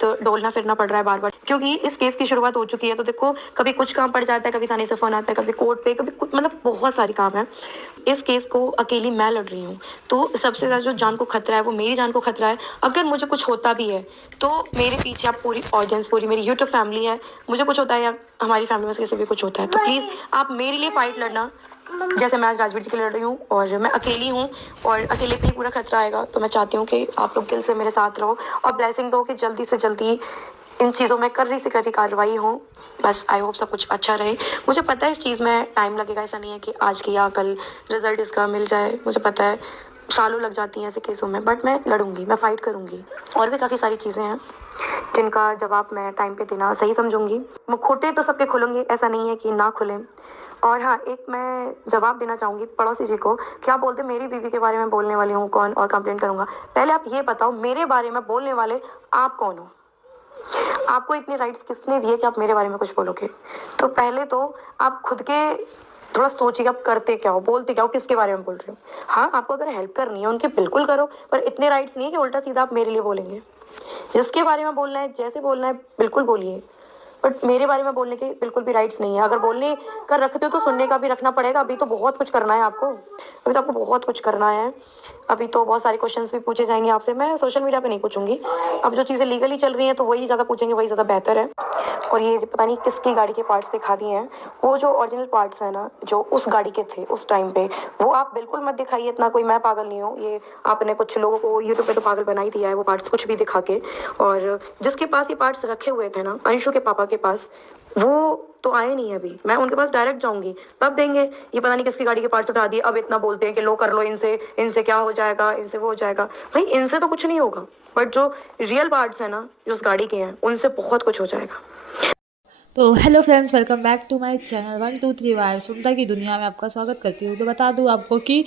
तो डोलना फिरना पड़ रहा है बार बार, क्योंकि इस केस की शुरुआत हो चुकी है। तो देखो, कभी कुछ काम पड़ जाता है, कभी थाने से फोन आता है, कभी कोर्ट पे, कभी कुछ, मतलब बहुत सारे काम है। इस केस को अकेली मैं लड़ रही हूँ, तो सबसे ज़्यादा जो जान को खतरा है वो मेरी जान को खतरा है। अगर मुझे कुछ होता भी है तो मेरे पीछे आप पूरी ऑडियंस, पूरी मेरी यूट्यूब फैमिली है। मुझे कुछ होता है या हमारी फैमिली में से किसी भी कुछ होता है तो प्लीज़ आप मेरे लिए फाइट लड़ना, जैसे मैं आज राजवीर जी के लिए लड़ रही हूँ। और मैं अकेली हूँ और अकेले पे ही पूरा खतरा आएगा। तो मैं चाहती हूँ कि आप लोग दिल से मेरे साथ रहो और ब्लेसिंग दो कि जल्दी से जल्दी इन चीज़ों में कर्री से कर्री कार्रवाई हो। बस आई होप सब कुछ अच्छा रहे। मुझे पता है इस चीज़ में टाइम लगेगा, ऐसा नहीं है कि आज किया कल रिजल्ट इसका मिल जाए। मुझे पता है सालों लग जाती हैं ऐसे केसों में, बट मैं लड़ूंगी, मैं फाइट करूंगी। और भी काफ़ी सारी चीज़ें हैं जिनका जवाब मैं टाइम पे देना सही समझूंगी। खोटे तो सबके खुलेंगे, ऐसा नहीं है कि ना खुलें। और हाँ, एक मैं जवाब देना चाहूँगी पड़ोसी जी को। क्या बोलते मेरी बीवी के बारे में बोलने वाली हूँ कौन और कंप्लेंट करूँगा। पहले आप ये बताओ, मेरे बारे में बोलने वाले आप कौन हो? आपको इतने राइट्स किसने दिए कि आप मेरे बारे में कुछ बोलोगे? तो पहले तो आप खुद के थोड़ा सोचिए, आप करते क्या हो, बोलते क्या हो, किसके बारे में बोल रहे हो। हाँ, आपको अगर हेल्प करनी है उनकी बिल्कुल करो, पर इतने राइट्स नहीं है कि उल्टा सीधा आप मेरे लिए बोलेंगे। जिसके बारे में बोलना है, जैसे बोलना है, बिल्कुल बोलिए, बट मेरे बारे में बोलने के बिल्कुल भी राइट्स नहीं है। अगर बोलने का रखते हो तो सुनने का भी रखना पड़ेगा। अभी तो बहुत कुछ करना है आपको, अभी तो आपको बहुत कुछ करना है। अभी तो बहुत सारे क्वेश्चंस भी पूछे जाएंगे आपसे, मैं सोशल मीडिया पे नहीं पूछूंगी। अब जो चीज़ें लीगली चल रही हैं तो वही ज़्यादा पूछेंगे, वही ज़्यादा बेहतर है। और ये पता नहीं किसकी गाड़ी के पार्ट्स दिखा दिए हैं, वो जो ओरिजिनल पार्ट्स हैं ना, जो उस गाड़ी के थे उस टाइम पे, वो आप बिल्कुल मत दिखाइए। इतना कोई मैं पागल नहीं हूँ, ये आपने कुछ लोगों को यूट्यूब पे तो पागल बना ही दिया है वो पार्ट्स कुछ भी दिखा के। और जिसके पास ये पार्ट्स रखे हुए थे ना, अंशु के पापा के पास, वो तो आए नहीं अभी। मैं उनके पास डायरेक्ट जाऊंगी, तब देंगे। ये पता नहीं किसकी गाड़ी के पार्ट्स उठा दिए, अब इतना बोलते हैं कि लो कर लो इनसे, इनसे क्या हो जाएगा, इनसे वो हो जाएगा। भाई इनसे तो कुछ नहीं होगा, बट जो रियल पार्ट्स हैं ना, जो उस गाड़ी के हैं, उनसे बहुत कुछ हो जाएगा। तो hello friends, welcome back to my channel 123 वायर सुनता की दुनिया में आपका स्वागत करती हूँ। तो बता दूँ आपको कि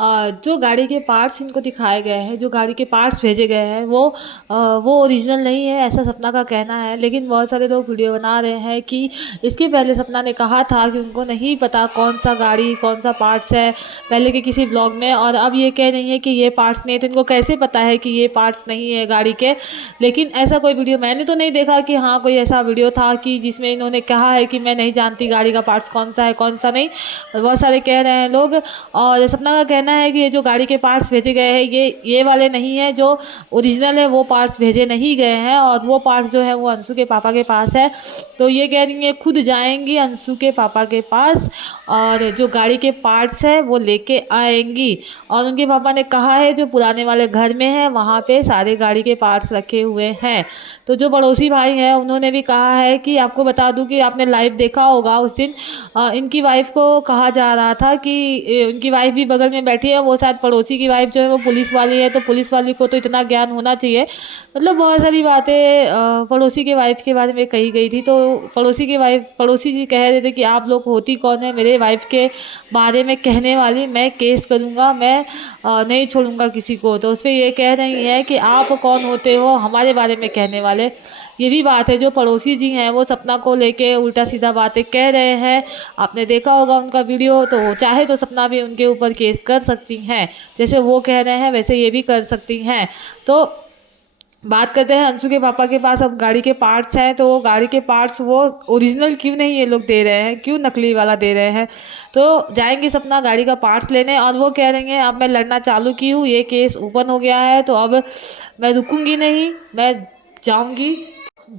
जो गाड़ी के पार्ट्स इनको दिखाए गए हैं, जो गाड़ी के पार्ट्स भेजे गए हैं, वो ओरिजिनल नहीं है, ऐसा सपना का कहना है। लेकिन बहुत सारे लोग वीडियो बना रहे हैं कि इसके पहले सपना ने कहा था कि उनको नहीं पता कौन सा गाड़ी कौन सा पार्ट्स है पहले के किसी ब्लॉग में, और अब ये कह रही है कि ये पार्ट्स नहीं है। तो इनको कैसे पता है कि ये पार्ट्स नहीं है गाड़ी के? लेकिन ऐसा कोई वीडियो मैंने तो नहीं देखा कि हाँ कोई ऐसा वीडियो था कि जिसमें इन्होंने कहा है कि मैं नहीं जानती गाड़ी का पार्ट्स कौन सा है कौन सा नहीं। बहुत सारे कह रहे हैं लोग, और सपना का कहना है कि ये जो गाड़ी के पार्ट्स भेजे गए हैं ये वाले नहीं है, जो ओरिजिनल है वो पार्ट्स भेजे नहीं गए हैं, और वो पार्ट्स जो है वो अंशु के पापा के पास है। तो ये कह रही है खुद जाएंगी अंशु के पापा के पास और जो गाड़ी के पार्ट्स है वो लेके आएंगी। और उनके पापा ने कहा है जो पुराने वाले घर में है वहाँ पे सारे गाड़ी के पार्ट्स रखे हुए हैं। तो जो पड़ोसी भाई हैं उन्होंने भी कहा है कि आपको बता दूं कि आपने लाइव देखा होगा उस दिन, इनकी वाइफ को कहा जा रहा था कि उनकी वाइफ भी बगल में बैठी है, वो शायद पड़ोसी की वाइफ जो है वो पुलिस वाली है, तो पुलिस वाली को तो इतना ज्ञान होना चाहिए। मतलब बहुत सारी बातें पड़ोसी के वाइफ के बारे में कही गई थी। तो पड़ोसी जी कह रहे थे कि आप लोग होती कौन है मेरे वाइफ के बारे में कहने वाली, मैं केस करूँगा, मैं नहीं छोड़ूंगा किसी को। तो उस पर ये कह रही है कि आप कौन होते हो हमारे बारे में कहने वाले। ये भी बात है, जो पड़ोसी जी हैं वो सपना को लेके उल्टा सीधा बातें कह रहे हैं। आपने देखा होगा उनका वीडियो, तो चाहे तो सपना भी उनके ऊपर केस कर सकती हैं, जैसे वो कह रहे हैं वैसे ये भी कर सकती हैं। तो बात करते हैं अंशु के पापा के पास अब गाड़ी के पार्ट्स हैं, तो वो गाड़ी के पार्ट्स वो ओरिजिनल क्यों नहीं ये लोग दे रहे हैं, क्यों नकली वाला दे रहे हैं? तो जाएंगी सपना गाड़ी का पार्ट्स लेने, और वो कह रही हैं अब मैं लड़ना चालू की हूँ, ये केस ओपन हो गया है, तो अब मैं रुकूंगी नहीं, मैं जाऊंगी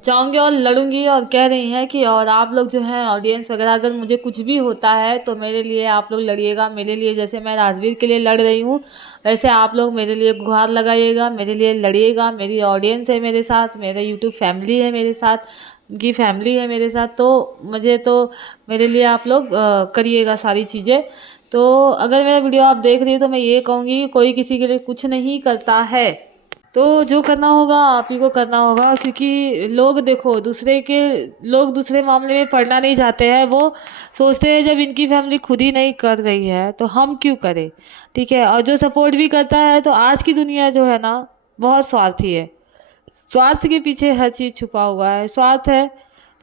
जाऊंगी और लड़ूंगी। और कह रही हैं कि और आप लोग जो हैं ऑडियंस वगैरह, अगर मुझे कुछ भी होता है तो मेरे लिए आप लोग लड़िएगा, मेरे लिए जैसे मैं राजवीर के लिए लड़ रही हूँ वैसे आप लोग मेरे लिए गुहार लगाइएगा, मेरे लिए लड़िएगा। मेरी ऑडियंस है मेरे साथ, मेरे यूट्यूब फैमिली है मेरे साथ, उनकी फैमिली है मेरे साथ, तो मुझे तो मेरे लिए आप लोग करिएगा सारी चीज़ें। तो अगर मेरा वीडियो आप देख रही हो तो मैं ये कहूँगी कोई किसी के लिए कुछ नहीं करता है, तो जो करना होगा आप ही को करना होगा। क्योंकि लोग देखो लोग दूसरे मामले में पढ़ना नहीं चाहते हैं, वो सोचते हैं जब इनकी फैमिली खुद ही नहीं कर रही है तो हम क्यों करें। ठीक है, और जो सपोर्ट भी करता है, तो आज की दुनिया जो है ना बहुत स्वार्थी है, स्वार्थ के पीछे हर चीज़ छुपा हुआ है, स्वार्थ है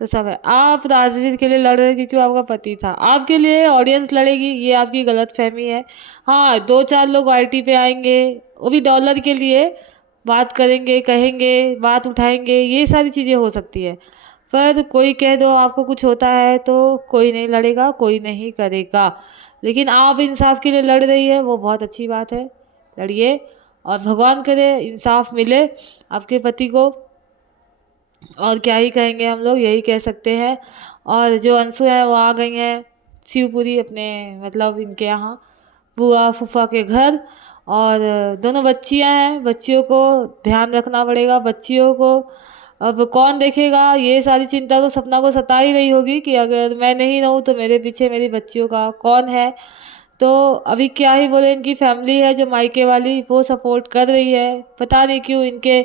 तो सब है। आप राजवीर के लिए लड़ रहे हैं क्योंकि आपका पति था, आपके लिए ऑडियंस लड़ेगी, ये आपकी गलत फहमी है। हाँ, दो चार लोग आईटी पे आएंगे वो भी डॉलर के लिए, बात करेंगे, कहेंगे, बात उठाएंगे, ये सारी चीज़ें हो सकती है। पर कोई कह दो आपको कुछ होता है तो कोई नहीं लड़ेगा, कोई नहीं करेगा। लेकिन आप इंसाफ के लिए लड़ रही है, वो बहुत अच्छी बात है, लड़िए और भगवान करे इंसाफ मिले आपके पति को। और क्या ही कहेंगे, हम लोग यही कह सकते हैं। और जो अंशु है वो आ गई हैं शिवपुरी अपने मतलब इनके यहाँ बुआ फूफा के घर। और दोनों बच्चियां हैं, बच्चियों को ध्यान रखना पड़ेगा, बच्चियों को अब कौन देखेगा, ये सारी चिंता तो सपना को सता ही रही होगी कि अगर मैं नहीं रहूँ तो मेरे पीछे मेरी बच्चियों का कौन है। तो अभी क्या ही बोले, इनकी फैमिली है जो मायके वाली वो सपोर्ट कर रही है। पता नहीं क्यों इनके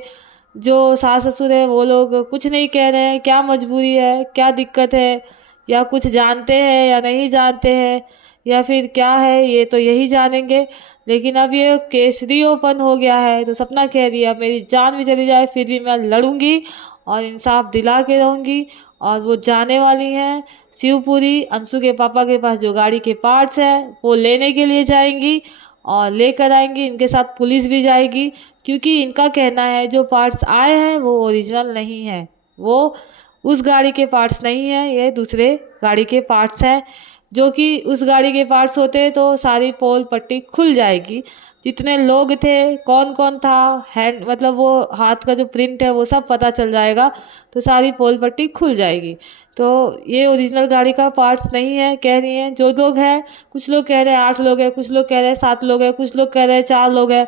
जो सास ससुर है वो लोग कुछ नहीं कह रहे हैं, क्या मजबूरी है, क्या दिक्कत है, या कुछ जानते हैं या नहीं जानते हैं, या फिर क्या है, ये तो यही जानेंगे। लेकिन अब ये केसरी ओपन हो गया है तो सपना कह रही है अब मेरी जान भी चली जाए फिर भी मैं लड़ूंगी और इंसाफ दिला के रहूंगी। और वो जाने वाली हैं शिवपुरी, अंशु के पापा के पास जो गाड़ी के पार्ट्स हैं वो लेने के लिए जाएंगी और लेकर आएंगी। इनके साथ पुलिस भी जाएगी क्योंकि इनका कहना है जो पार्ट्स आए हैं वो ओरिजिनल नहीं है, वो उस गाड़ी के पार्ट्स नहीं है, ये दूसरे गाड़ी के पार्ट्स हैं। जो कि उस गाड़ी के पार्ट्स होते तो सारी पोल पट्टी खुल जाएगी, जितने लोग थे कौन कौन था, हैंड मतलब वो हाथ का जो प्रिंट है वो सब पता चल जाएगा, तो सारी पोल पट्टी खुल जाएगी। तो ये ओरिजिनल गाड़ी का पार्ट्स नहीं है कह रही हैं जो लोग हैं। कुछ लोग कह रहे हैं 8 लोग हैं, कुछ लोग कह रहे हैं 7 लोग हैं, कुछ लोग कह रहे हैं 4 लोग हैं,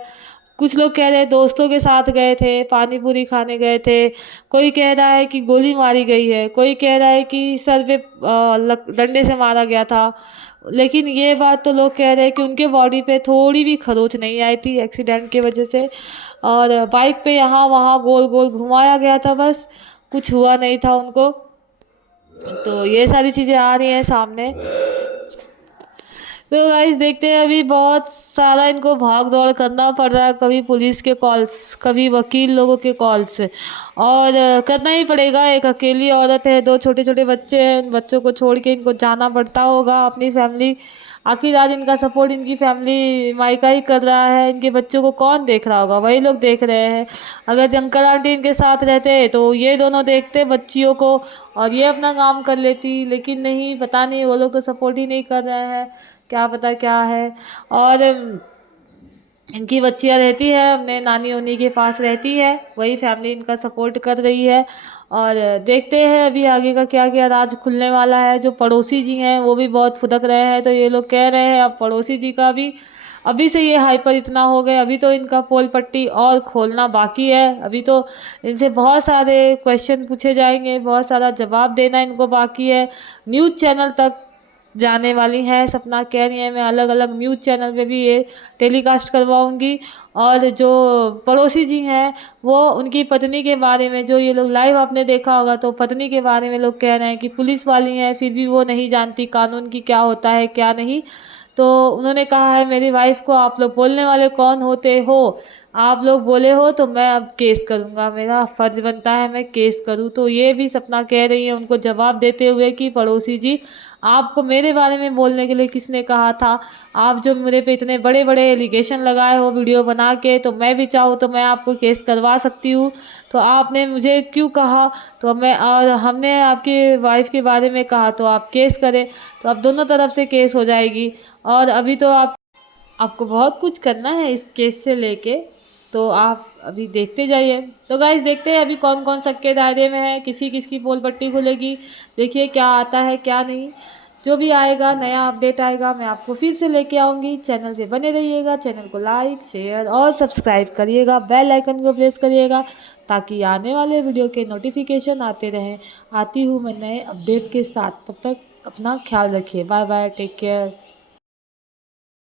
कुछ लोग कह रहे हैं दोस्तों के साथ गए थे, पानी पूरी खाने गए थे, कोई कह रहा है कि गोली मारी गई है, कोई कह रहा है कि सर पे डंडे से मारा गया था। लेकिन ये बात तो लोग कह रहे हैं कि उनके बॉडी पे थोड़ी भी खरोच नहीं आई थी एक्सीडेंट की वजह से, और बाइक पे यहाँ वहाँ गोल गोल घुमाया गया था, बस कुछ हुआ नहीं था उनको। तो ये सारी चीज़ें आ रही हैं सामने। तो गाइस देखते हैं, अभी बहुत सारा इनको भाग दौड़ करना पड़ रहा है, कभी पुलिस के कॉल्स, कभी वकील लोगों के कॉल्स, और करना ही पड़ेगा। एक अकेली औरत है, 2 छोटे छोटे बच्चे हैं, उन बच्चों को छोड़ के इनको जाना पड़ता होगा अपनी फैमिली। आखिर आज इनका सपोर्ट इनकी फैमिली मायका ही कर रहा है, इनके बच्चों को कौन देख रहा होगा, वही लोग देख रहे हैं। अगर अंकल आंटी इनके साथ रहते तो ये दोनों देखते बच्चियों को और ये अपना काम कर लेती, लेकिन नहीं, पता नहीं वो लोग तो सपोर्ट ही नहीं कर रहे हैं, क्या पता क्या है। और इनकी बच्चियाँ रहती है अपने नानी उन्हीं के पास रहती है, वही फैमिली इनका सपोर्ट कर रही है। और देखते हैं अभी आगे का क्या क्या राज खुलने वाला है। जो पड़ोसी जी हैं वो भी बहुत फुदक रहे हैं, तो ये लोग कह रहे हैं अब पड़ोसी जी का भी अभी से ये हाइपर इतना हो गए, अभी तो इनका पोल पट्टी और खोलना बाकी है। अभी तो इनसे बहुत सारे क्वेश्चन पूछे जाएंगे, बहुत सारा जवाब देना इनको बाकी है। न्यूज़ चैनल तक जाने वाली है, सपना कह रही है मैं अलग अलग न्यूज़ चैनल पे भी ये टेलीकास्ट करवाऊंगी। और जो पड़ोसी जी हैं वो उनकी पत्नी के बारे में, जो ये लोग लाइव आपने देखा होगा, तो पत्नी के बारे में लोग कह रहे हैं कि पुलिस वाली हैं फिर भी वो नहीं जानती कानून की क्या होता है क्या नहीं। तो उन्होंने कहा है मेरी वाइफ को आप लोग बोलने वाले कौन होते हो, आप लोग बोले हो तो मैं अब केस करूँगा, मेरा फ़र्ज़ बनता है मैं केस करूँ। तो ये भी सपना कह रही है उनको जवाब देते हुए कि पड़ोसी जी आपको मेरे बारे में बोलने के लिए किसने कहा था, आप जो मेरे पे इतने बड़े बड़े एलिगेशन लगाए हो वीडियो बना के, तो मैं भी चाहूँ तो मैं आपको केस करवा सकती हूँ, तो आपने मुझे क्यों कहा, तो मैं और हमने आपकी वाइफ के बारे में कहा तो आप केस करें, तो अब दोनों तरफ से केस हो जाएगी। और अभी तो आपको बहुत कुछ करना है इस केस से लेके, तो आप अभी देखते जाइए। तो गाइस देखते हैं अभी कौन कौन सबके दायरे में है, किसी किसकी पोल पट्टी खुलेगी, देखिए क्या आता है क्या नहीं। जो भी आएगा नया अपडेट आएगा मैं आपको फिर से लेके आऊँगी। चैनल पे बने रहिएगा, चैनल को लाइक शेयर और सब्सक्राइब करिएगा, बेल आइकन को प्रेस करिएगा ताकि आने वाले वीडियो के नोटिफिकेशन आते रहें। आती हूँ मैं नए अपडेट के साथ, तब तक अपना ख्याल रखिए। Bye bye, take care.